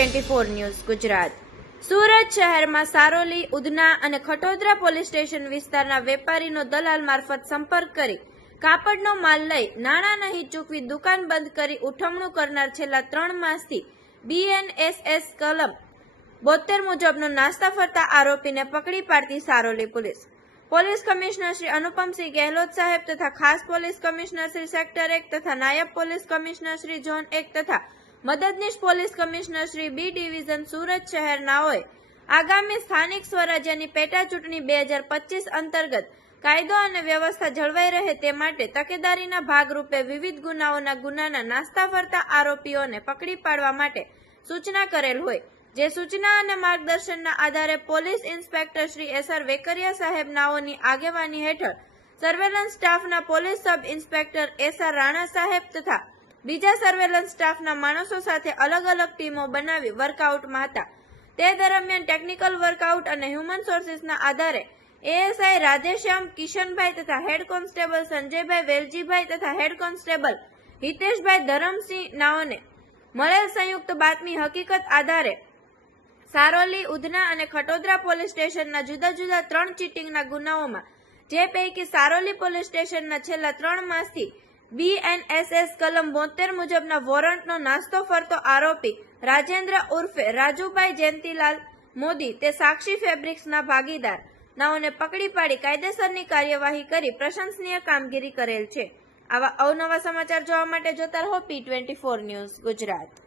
P24 news Gujarat. Surat શહેરમાં સારોલી, ઉધના અને Khatodara police station વિસ્તારના વેપારીનો દલાલ મારફત સંપર્ક કરી કાપડનો માલ લઈ નાણાં નહીં ચૂકવી દુકાન બંધ કરી ઉઠમણું કરનાર છેલ્લા 3 માસથી BNSS કલમ 72 મુજબનો નાસ્તા ફરતા આરોપીને પકડી પાડતી સારોલી પોલીસ કમિશનર શ્રી અનુપમસિંહ ગેહલોત સાહેબ તથા ખાસ પોલીસ કમિશનર શ્રી સેક્ટર 1 તથા નાયબ પોલીસ કમિશનર શ્રી ઝોન 1 તથા મદદનીશ police commissioner Shri B division Surat શહેરનાઓએ આગામી સ્થાનિક સ્વરાજ્યની પેટા ચૂંટણી 2025 અંતર્ગત કાયદો અને વ્યવસ્થા જળવાઈ રહે તે માટે તકેદારીના ભાગરૂપે વિવિધ ગુનાના નાસ્તા ફરતા આરોપીઓને પકડી પાડવા માટે સૂચના કરેલ હોય, જે સૂચના અને માર્ગદર્શનના આધારે police inspector Shri SR Vekariya સાહેબ નાઓની આગેવાની હેઠળ સર્વેલન્સ સ્ટાફના police sub inspector SR Rana સાહેબ તથા બીજા સર્વેલન્સ સ્ટાફના માણસો સાથે અલગ અલગ ટીમો બનાવી વર્કઆઉટમાં હતા। તે દરમિયાન ટેકનિકલ વર્કઆઉટ અને હ્યુમન સોર્સિસના આધારે ASI રાધેશ્યામ કિશનભાઈ તથા હેડ કોન્સ્ટેબલ સંજયભાઈ વેલજીભાઈ તથા હેડ કોન્સ્ટેબલ હિતેશભાઈ ધરમસિંહ નાઓને મળેલ સંયુક્ત બાતમી હકીકત આધારે સારોલી, ઉધના અને ખટોદરા પોલીસ સ્ટેશનના જુદા જુદા 3 ચીટિંગના ગુનાઓમાં, જે પૈકી સારોલી પોલીસ સ્ટેશનના છેલ્લા 3 માસથી BNSS કલમ 72 મુજબના વોરંટનો નાસ્તો ફરતો આરોપી રાજેન્દ્ર ઉર્ફે રાજુભાઈ જયંતિલાલ મોદી તે સાક્ષી ફેબ્રિક્સના ભાગીદાર નાઓને પકડી પાડી કાયદેસરની કાર્યવાહી કરી પ્રશંસનીય કામગીરી કરેલ છે। આવા અવનવા સમાચાર જોવા માટે જોતા રહો P24 ન્યૂઝ ગુજરાત।